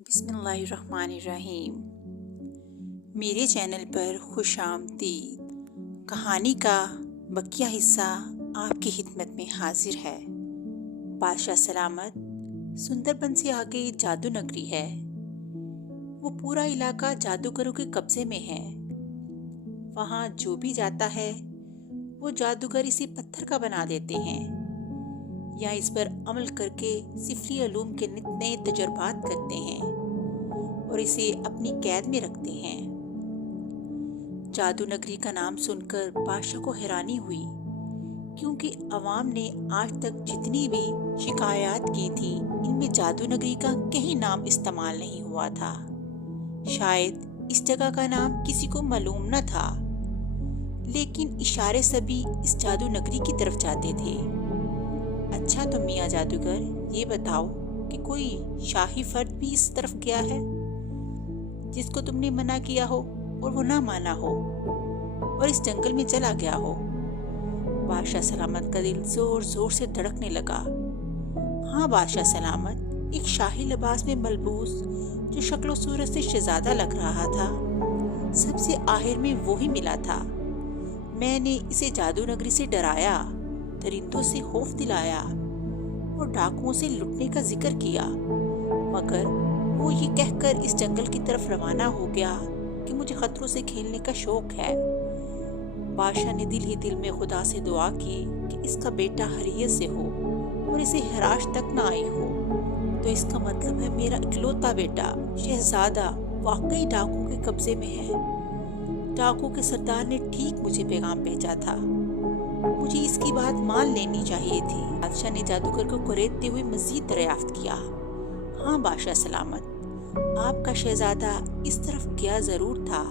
بسم اللہ الرحمن الرحیم۔ میرے چینل پر خوش آمدید۔ کہانی کا بقیہ حصہ آپ کی خدمت میں حاضر ہے۔ بادشاہ سلامت سندر بن سے آگے جادو نگری ہے۔ وہ پورا علاقہ جادوگروں کے قبضے میں ہے۔ وہاں جو بھی جاتا ہے وہ جادوگر اسے پتھر کا بنا دیتے ہیں یا اس پر عمل کر کے سفلی علوم کے نئے تجربات کرتے ہیں اور اسے اپنی قید میں رکھتے ہیں۔ جادو نگری کا نام سن کر بادشاہ کو حیرانی ہوئی، کیونکہ عوام نے آج تک جتنی بھی شکایات کی تھی ان میں جادو نگری کا کہیں نام استعمال نہیں ہوا تھا۔ شاید اس جگہ کا نام کسی کو معلوم نہ تھا، لیکن اشارے سبھی اس جادو نگری کی طرف جاتے تھے۔ اچھا تو میاں جادوگر، یہ بتاؤ کہ کوئی شاہی فرد بھی اس طرف گیا ہے جس کو تم نے منع کیا ہو اور وہ نہ مانا ہو اور اس جنگل میں چلا گیا ہو؟ بادشاہ سلامت کا دل زور زور سے دھڑکنے لگا۔ ہاں بادشاہ سلامت، ایک شاہی لباس میں ملبوس جو شکل و صورت سے شہزادہ لگ رہا تھا، سب سے آخر میں وہی ملا تھا۔ میں نے اسے جادو نگری سے ڈرایا، درندوں سے خوف دلایا اور ڈاکوؤں سے لٹنے کا ذکر کیا، مگر وہ یہ کہہ کر اس جنگل کی طرف روانہ ہو گیا کہ مجھے خطروں سے کھیلنے کا شوق ہے۔ بادشاہ نے دل ہی دل میں خدا سے دعا کی کہ اس کا بیٹا خیریت سے ہو اور اسے ہراش تک نہ آئی ہو، تو اس کا مطلب ہے میرا اکلوتا بیٹا شہزادہ واقعی ڈاکو کے قبضے میں ہے۔ ڈاکو کے سردار نے ٹھیک مجھے پیغام بھیجا تھا، مجھے اس کی بات مان لینی چاہیے تھی۔ بادشاہ نے جادوگر کو کریدتے ہوئے مزید دریافت کیا۔ ہاں بادشاہ سلامت، آپ کا شہزادہ اس طرف گیا ضرور تھا،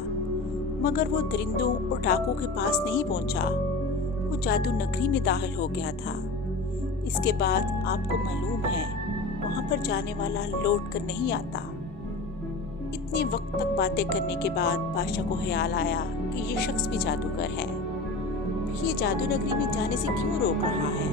مگر وہ درندوں اور ڈاکو کے پاس نہیں پہنچا، وہ جادو نگری میں داخل ہو گیا تھا۔ اس کے بعد آپ کو معلوم ہے وہاں پر جانے والا لوٹ کر نہیں آتا۔ اتنے وقت تک باتیں کرنے کے بعد بادشاہ کو خیال آیا کہ یہ شخص بھی جادوگر ہے، یہ جادو نگری میں جانے سے کیوں روک رہا ہے؟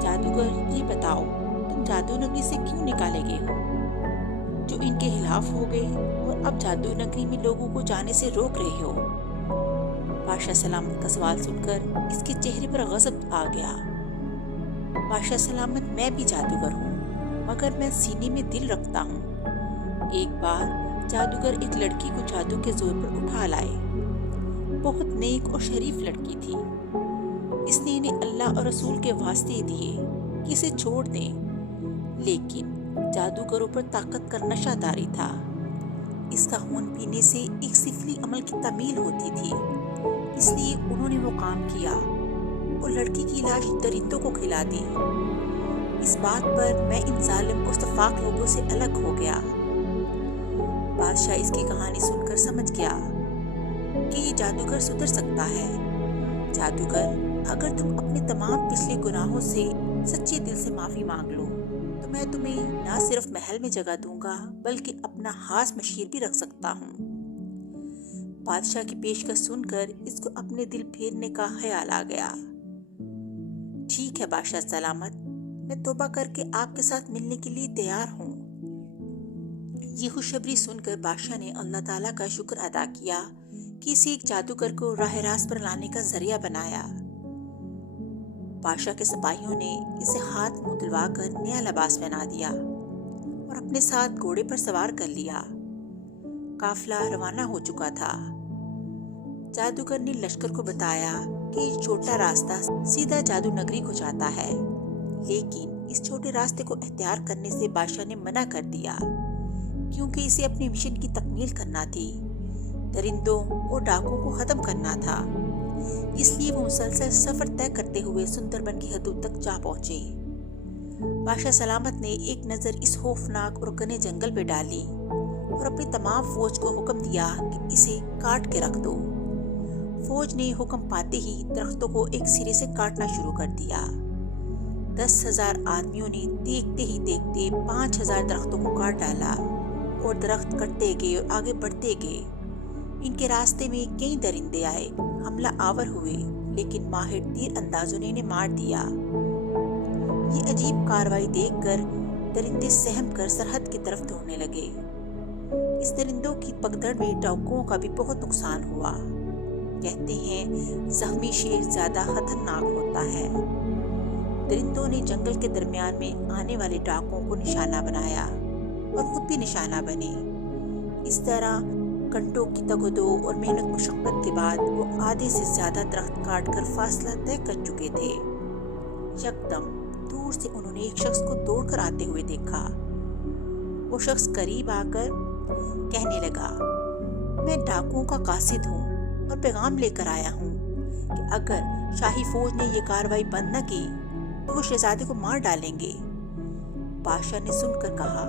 جادوگر، یہ بتاؤ تم جادو نگری سے کیوں نکالے گئے ہو، جو ان کے خلاف ہو گئے اور اب جادو نگری میں لوگوں کو جانے سے روک رہے ہو؟ بادشاہ سلامت کا سوال سن کر اس کے چہرے پر غضب آ گیا۔ بادشاہ سلامت، میں بھی جادوگر ہوں، مگر میں سینے میں دل رکھتا ہوں۔ ایک بار جادوگر ایک لڑکی کو جادو کے زور پر اٹھا لائے۔ بہت نیک اور شریف لڑکی تھی۔ اس نے انہیں اللہ اور رسول کے واسطے دیے کہ اسے چھوڑ دیں، لیکن جادوگروں پر طاقت کا نشہ طاری تھا۔ اس کا خون پینے سے ایک سفلی عمل کی تعمیل ہوتی تھی، اس لیے انہوں نے وہ کام کیا اور لڑکی کی لاش درندوں کو کھلا دی۔ اس بات پر میں ان ظالم گستاخ لوگوں سے الگ ہو گیا۔ بادشاہ اس کی کہانی سن کر سمجھ گیا کہ یہ جادوگر سدھر سکتا ہے۔ جادوگر، اگر تم اپنے تمام پچھلے گناہوں سے سچے دل سے معافی مانگ لو تو میں تمہیں نہ صرف محل میں جگہ دوں گا بلکہ اپنا خاص مشیر بھی رکھ سکتا ہوں۔ بادشاہ کی پیشکش سن کر اس کو اپنے دل پھیرنے کا خیال آ گیا۔ ٹھیک ہے بادشاہ سلامت، میں توبہ کر کے آپ کے ساتھ ملنے کے لیے تیار ہوں۔ یہ خوشخبری سن کر بادشاہ نے اللہ تعالیٰ کا شکر ادا کیا کہ اسے ایک جادوگر کو راہ راست پر لانے کا ذریعہ بنایا۔ بادشاہ کے سپاہیوں نے اسے ہاتھ منہ دلوا کر نیا لباس پہنا دیا اور اپنے ساتھ گھوڑے پر سوار کر لیا۔ قافلہ روانہ ہو چکا تھا۔ جادوگر نے لشکر کو بتایا کہ یہ چھوٹا راستہ سیدھا جادو نگری کو جاتا ہے، لیکن اس چھوٹے راستے کو اختیار کرنے سے بادشاہ نے منع کر دیا، کیونکہ اسے اپنے مشن کی تکمیل کرنا تھی، درندوں اور ڈاکوؤں کو ختم کرنا تھا۔ اس لیے وہ مسلسل سفر طے کرتے ہوئے سندربن کی حدود تک جا پہنچے۔ بادشاہ سلامت نے ایک نظر اس خوفناک اور گھنے جنگل پہ ڈالی اور اپنی تمام فوج کو حکم دیا کہ اسے کاٹ کے رکھ دو۔ فوج نے حکم پاتے ہی درختوں کو ایک سرے سے کاٹنا شروع کر دیا۔ 10,000 آدمیوں نے دیکھتے ہی دیکھتے 5,000 درختوں کو کاٹ ڈالا اور درخت کٹتے گئے اور آگے بڑھتے گئے۔ ان کے راستے میں کئی درندے آئے، حملہ آور ہوئے، لیکن ماہر تیر اندازوں نے انہیں مار دیا۔ یہ عجیب کارروائی دیکھ کر درندے سہم کر سرحد کی طرف دوڑنے لگے۔ اس درندوں کی پگدڑ میں ڈاکوؤں کا بھی بہت نقصان ہوا۔ کہتے ہیں زخمی شیر زیادہ خطرناک ہوتا ہے۔ درندوں نے جنگل کے درمیان میں آنے والے ڈاکوؤں کو نشانہ بنایا اور خود بھی نشانہ بنے۔ اس طرح گھنٹوں کی تگ و دو اور محنت مشقت کے بعد وہ آدھے سے زیادہ درخت کاٹ کر فاصلہ طے کر چکے تھے۔ یکدم دور سے انہوں نے ایک شخص کو دوڑ کر آتے ہوئے دیکھا۔ وہ شخص قریب آ کر کہنے لگا، میں ڈاکوؤں کا قاصد ہوں اور پیغام لے کر آیا ہوں کہ اگر شاہی فوج نے یہ کارروائی بند نہ کی تو وہ شہزادے کو مار ڈالیں گے۔ بادشاہ نے سن کر کہا،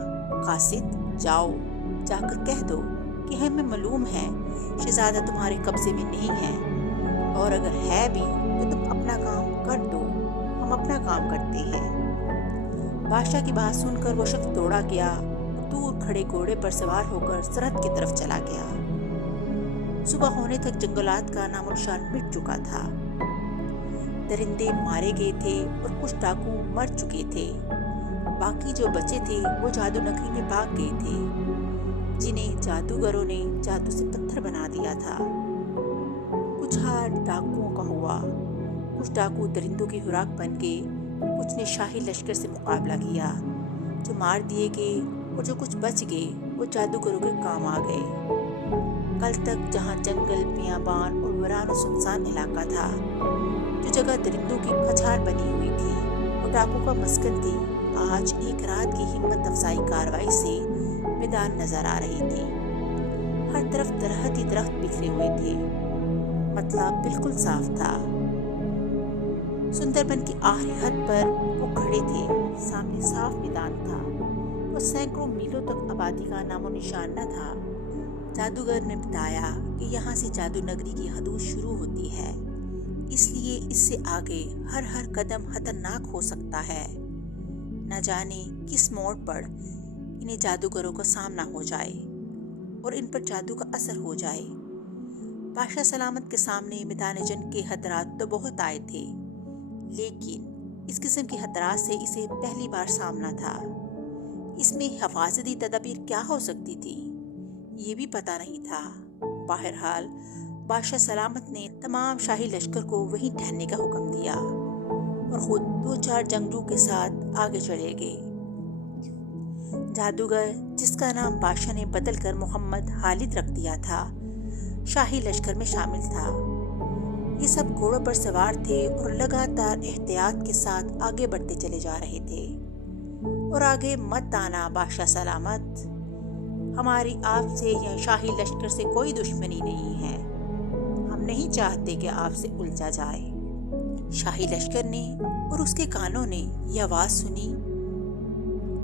قاصد جاؤ، جا کر کہہ دو کہ ہمیں معلوم ہے شہزادہ تمہارے قبضے میں نہیں ہے، اور اگر ہے بھی تو تم اپنا کام کر دو، ہم اپنا کام کرتے ہیں۔ بادشاہ کی بات سن کر وہ شخص دوڑا گیا، دور کھڑے گھوڑے پر سوار ہو کر سرحد کی طرف چلا گیا۔ صبح ہونے تک جنگلات کا نام و نشان مٹ چکا تھا۔ درندے مارے گئے تھے اور کچھ ڈاکو مر چکے تھے۔ باقی جو بچے تھے وہ جادو نگری میں بھاگ گئے تھے، جنہیں جادوگروں نے جادو سے پتھر بنا دیا تھا۔ کچھ حال ڈاکوؤں کا ہوا۔ کچھ ڈاکو درندوں کی خوراک بن گئے، کچھ نے شاہی لشکر سے مقابلہ کیا، جو مار دیے گئے، اور جو کچھ بچ گئے وہ جادوگروں کے کام آ گئے۔ کل تک جہاں جنگل، بیابان اور ویران و سنسان علاقہ تھا، جو جگہ درندوں کی کھچار بنی ہوئی تھی وہ ڈاکو کا مسکن تھی، آج ایک رات کی ہمت افزائی کارروائی سے میدان نظر آ رہی تھی۔ ہر طرف درخت ہی درخت بکھرے ہوئے تھے، مطلب بالکل صاف تھا۔ سندر بن کی آخری حد پر وہ کھڑے تھے، سامنے صاف میدان تھا اور سینکڑوں میلوں تک آبادی کا نام و نشان نہ تھا۔ جادوگر نے بتایا کہ یہاں سے جادو نگری کی حدود شروع ہوتی ہے، اس لیے اس سے آگے ہر قدم خطرناک ہو سکتا ہے۔ نہ جانے کس موڑ پر انہیں جادوگروں کا سامنا ہو جائے اور ان پر جادو کا اثر ہو جائے۔ بادشاہ سلامت کے سامنے میدان جنگ کے خطرات تو بہت آئے تھے، لیکن اس قسم کے خطرات سے اسے پہلی بار سامنا تھا۔ اس میں حفاظتی تدابیر کیا ہو سکتی تھی یہ بھی پتہ نہیں تھا۔ بہرحال بادشاہ سلامت نے تمام شاہی لشکر کو وہیں ٹھہرنے کا حکم دیا اور خود 2-4 جنگجو کے ساتھ آگے چلے گئے۔ جادوگر، جس کا نام بادشاہ نے بدل کر محمد خالد رکھ دیا تھا، شاہی لشکر میں شامل تھا۔ یہ سب گھوڑوں پر سوار تھے اور لگاتار احتیاط کے ساتھ آگے بڑھتے چلے جا رہے تھے۔ اور آگے مت آنا بادشاہ سلامت، ہماری آپ سے یا شاہی لشکر سے کوئی دشمنی نہیں ہے، ہم نہیں چاہتے کہ آپ سے الجھا جائے۔ شاہی لشکر نے اور اس کے کانوں نے یہ آواز سنی،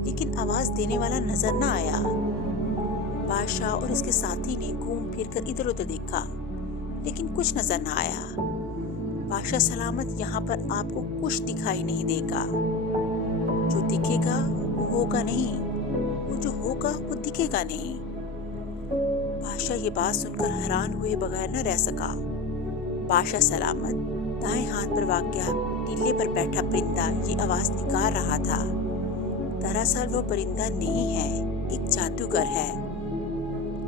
لیکن آواز دینے والا نظر نہ آیا۔ بادشاہ اور اس کے ساتھی نے گھوم پھر کر ادھر ادھر دیکھا، لیکن کچھ نظر نہ آیا۔ بادشاہ سلامت، یہاں پر آپ کو کچھ دکھائی نہیں دے گا، جو دکھے گا وہ ہوگا نہیں، وہ جو ہوگا وہ دکھے گا نہیں۔ بادشاہ یہ بات سن کر حیران ہوئے بغیر نہ رہ سکا۔ بادشاہ سلامت، دائیں ہاتھ پر واقع ٹیلے پر بیٹھا پرندہ یہ آواز نکال رہا تھا۔ دراصل وہ پرندہ نہیں ہے، ایک جادوگر ہے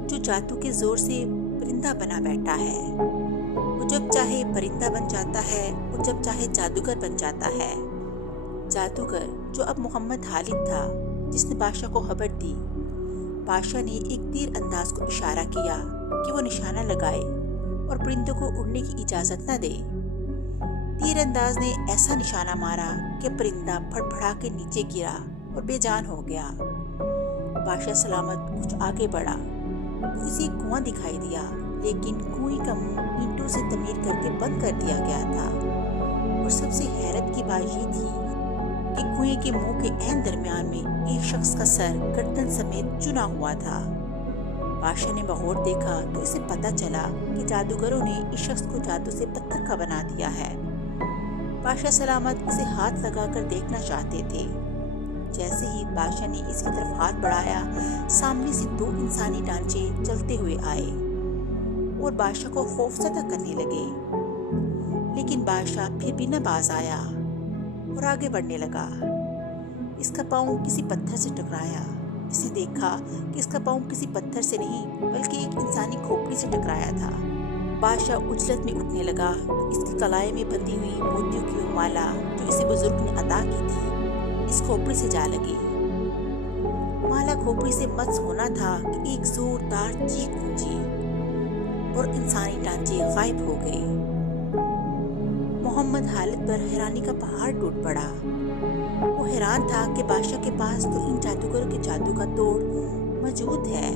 جو جادو کے زور سے پرندہ بنا بیٹھا ہے۔ وہ جب چاہے پرندہ بن جاتا ہے اور جب چاہے جادوگر بن جاتا ہے۔ جادوگر جو اب محمد خالد تھا، جس نے بادشاہ کو خبر دی۔ بادشاہ نے ایک تیر انداز کو اشارہ کیا کہ وہ نشانہ لگائے اور پرندوں کو اڑنے کی اجازت نہ دے۔ تیر انداز نے ایسا نشانہ مارا کہ پرندہ پھڑ پھڑا کے نیچے گرا اور بے جان ہو گیا۔ بادشاہ سلامت کچھ آگے بڑھا تو اسے کنواں دکھائی دیا، لیکن کنویں کا منہ اینٹوں سے تعمیر کر کے بند کر دیا گیا تھا، اور سب سے حیرت کی بات یہ تھی کہ کنویں کے منہ کے عین درمیان میں ایک شخص کا سر گردن سمیت چنا ہوا تھا۔ بادشاہ نے بغور دیکھا تو اسے پتہ چلا کہ جادوگروں نے اس شخص کو جادو سے پتھر کا بنا دیا ہے۔ بادشاہ سلامت اسے ہاتھ لگا کر دیکھنا چاہتے تھے۔ جیسے ہی بادشاہ نے اس کی طرف ہاتھ بڑھایا، سامنے سے 2 انسانی ڈانچے چلتے ہوئے آئے اور بادشاہ کو خوفزدہ کرنے لگے، لیکن بادشاہ پھر بھی نہ باز آیا اور آگے بڑھنے لگا۔ اس کا پاؤں کسی پتھر سے ٹکرایا۔ اس نے دیکھا کہ اس کا پاؤں کسی پتھر سے نہیں بلکہ ایک انسانی کھوپڑی سے ٹکرایا تھا۔ بادشاہ اجلت میں اٹھنے لگا تو اس کی کلائی میں بندھی ہوئی موتیوں کی وہ مالا جو اسے بزرگ نے عطا کی تھی اس کھوپڑی سے جا لگی۔ مالا کھوپڑی سے مس ہونا تھا کہ ایک زوردار چیخ گونجی اور انسانی ڈھانچے غائب ہو گئے۔ محمد خالد پر حیرانی کا پہاڑ ٹوٹ پڑا۔ وہ حیران تھا کہ بادشاہ کے پاس تو ان جادوگروں کے جادو کا توڑ موجود ہے۔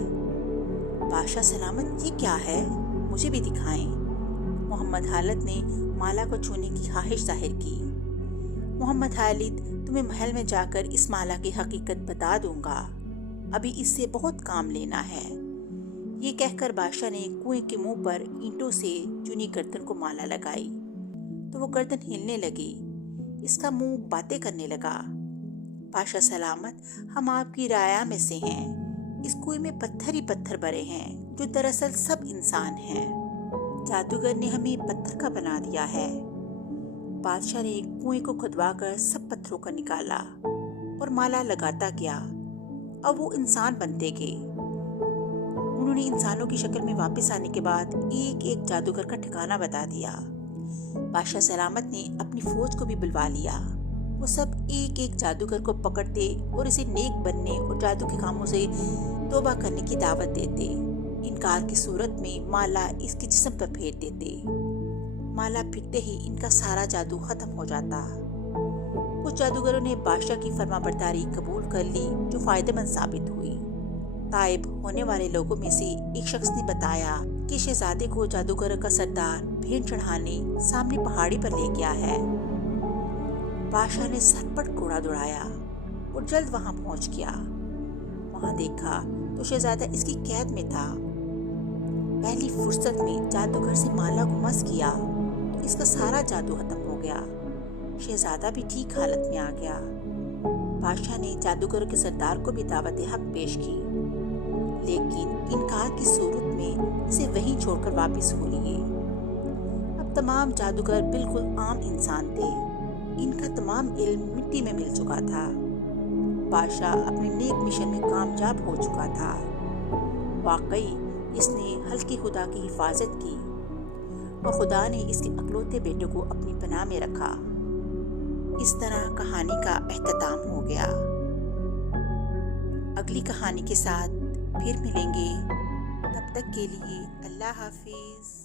بادشاہ سلامت، یہ کیا ہے؟ مجھے بھی دکھائیں۔ محمد خالد نے مالا کو چھونے کی خواہش ظاہر کی۔ محمد خالد، تمہیں محل میں جا کر اس مالا کی حقیقت بتا دوں گا، ابھی اس سے بہت کام لینا ہے۔ یہ کہہ کر بادشاہ نے کنویں کے منہ پر اینٹوں سے چنی گردن کو مالا لگائی تو وہ گردن ہلنے لگی، اس کا منہ باتیں کرنے لگا۔ بادشاہ سلامت، ہم آپ کی رعایا میں سے ہیں، اس کنویں میں پتھر ہی پتھر بھرے ہیں جو دراصل سب انسان ہیں، جادوگر نے ہمیں پتھر کا بنا دیا ہے۔ بادشاہ نے کنویں کو کھدوا کر سب پتھروں کا نکالا اور مالا لگاتا گیا۔ اب وہ انسان بنتے گئے۔ انہوں نے انسانوں کی شکل میں واپس آنے کے بعد ایک ایک جادوگر کا ٹھکانہ بتا دیا۔ بادشاہ سلامت نے اپنی فوج کو بھی بلوا لیا۔ وہ سب ایک ایک جادوگر کو پکڑتے اور اسے نیک بننے اور جادو کے کاموں سے توبہ کرنے کی دعوت دیتے۔ انکار کی صورت میں مالا اس کے جسم پر پھیر دیتے۔ مالا پھرتے ہی ان کا سارا جادو ختم ہو جاتا۔ کچھ جادوگروں نے بادشاہ کی فرما برداری قبول کر لی جو فائدہ مند ثابت ہوئی۔ تائب ہونے والے لوگوں میں سے ایک شخص نے بتایا کہ شہزادے کو جادوگر کا سردار بھین چڑھانے سامنے پہاڑی پر لے گیا ہے۔ بادشاہ نے سرپٹ گھوڑا دوڑایا اور جلد وہاں پہنچ گیا۔ وہاں دیکھا تو شہزادہ اس کی قید میں تھا۔ پہلی فرصت میں جادوگر سے مالا کو مس کیا تو اس کا سارا جادو ختم ہو گیا۔ شہزادہ بھی ٹھیک حالت میں آ گیا۔ بادشاہ نے جادوگر کے سردار کو بھی دعوت حق پیش کی، لیکن انکار کی صورت میں اسے وہیں چھوڑ کر واپس ہو لیے۔ اب تمام جادوگر بالکل عام انسان تھے، ان کا تمام علم مٹی میں مل چکا تھا۔ بادشاہ اپنے نیک مشن میں کامیاب ہو چکا تھا۔ واقعی اس نے ہلکی خدا کی حفاظت کی اور خدا نے اس کے اکلوتے بیٹے کو اپنی پناہ میں رکھا۔ اس طرح کہانی کا اختتام ہو گیا۔ اگلی کہانی کے ساتھ پھر ملیں گے، تب تک کے لیے اللہ حافظ۔